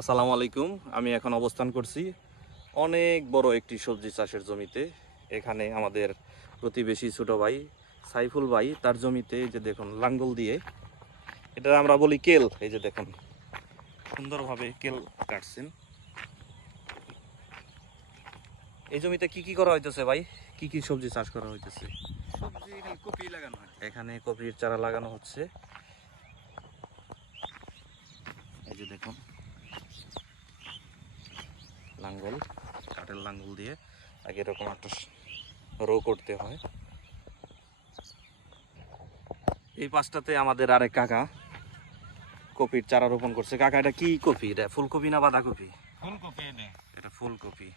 আসসালামু আলাইকুম। আমি এখন অবস্থান করছি অনেক বড় একটি সবজি চাষের জমিতে। এখানে আমাদের প্রতিবেশী ছোট ভাই সাইফুল ভাই তার জমিতে এই যে দেখুন লাঙ্গল দিয়ে, এটা আমরা বলি কেল, এই যে দেখুন সুন্দরভাবে কেল কাটছেন। এই জমিতে কি কি করা হইতেছে ভাই? কি কি সবজি চাষ করা হইতেছে? সবজি এখানে কপি লাগানো হয়। এখানে কপির চারা লাগানো হচ্ছে। এই যে দেখুন লাঙ্গল, কাঠের লাঙ্গল দিয়ে আগে এরকম একটা রো করতে হয়। এই পাশটাতে আমাদের আরেক কাকা কপির চারা রোপণ করছে। কাকা এটা কি কপি? এটা ফুলকপি না বাঁধাকপি? ফুলকপি এটা ফুলকপি।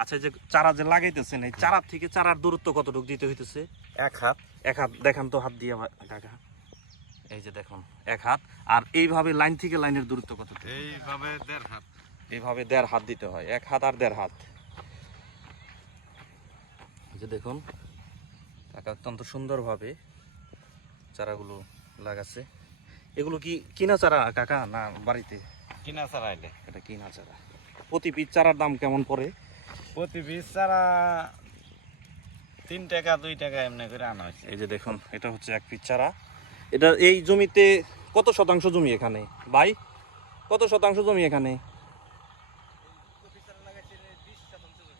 আচ্ছা, যে চারা যে লাগাইতেছেন এই চারার থেকে চারার দূরত্ব কতটুকু দিতে হইতেছে? এক হাত। এক হাত দেখান তো, হাত দিয়ে কাকা। এই যে দেখুন এক হাত। আর এইভাবে লাইন থেকে লাইনের দূরত্ব কতটুকু? এইভাবে 1.5 হাত। এইভাবে 1.5 হাত দিতে হয়, এক হাত আর 1.5 হাত। এই যে দেখুন কাকা অত্যন্ত সুন্দরভাবে চারাগুলো লাগাচ্ছে। এগুলো কি কিনা চারা কাকা না বাড়িতে? কিনা চারা এলে এটা কিনা চারা। প্রতি পিস চারার দাম কেমন পড়ে? প্রতি পিস চারা 3 টাকা 2 টাকা এমনি করে আনা হয়েছে। এই যে দেখুন এটা হচ্ছে এক পিস চারা। এটা এই জমিতে কত শতাংশ জমি এখানে ভাই? কত শতাংশ জমি এখানে?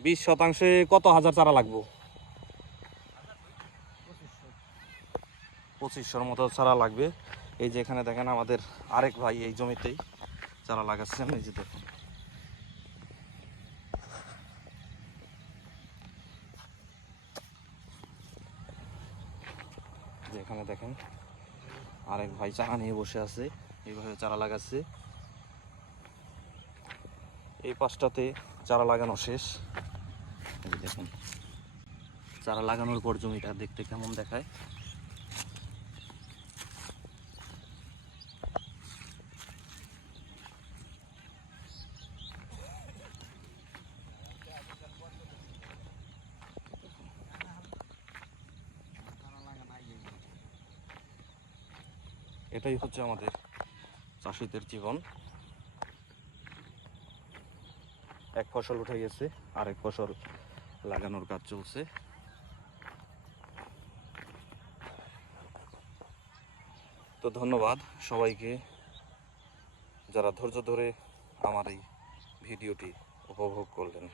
20 শতাংশে কত হাজার চারা লাগবে? 2500-র মতো চারা লাগবে। এই যে এখানে দেখেন আমাদের আরেক ভাই এই জমিতেই চারা লাগাচ্ছেন। এই যে দেখুন যে এখানে দেখেন আরেক ভাই চারা নিয়ে বসে আছে, এইভাবে চারা লাগাচ্ছে। এই পাশটাতে চারা লাগানো শেষ। এই যে দেখুন চারা লাগানোর পর জমিটা দেখতে কেমন দেখায়। এটাই হচ্ছে আমাদের চাষিদের জীবন। এক ফসল উঠে গেছে, আরেক ফসল লাগানোর কাজ চলছে। তো ধন্যবাদ সবাইকে যারা ধৈর্য ধরে আমার এই ভিডিওটি উপভোগ করলেন।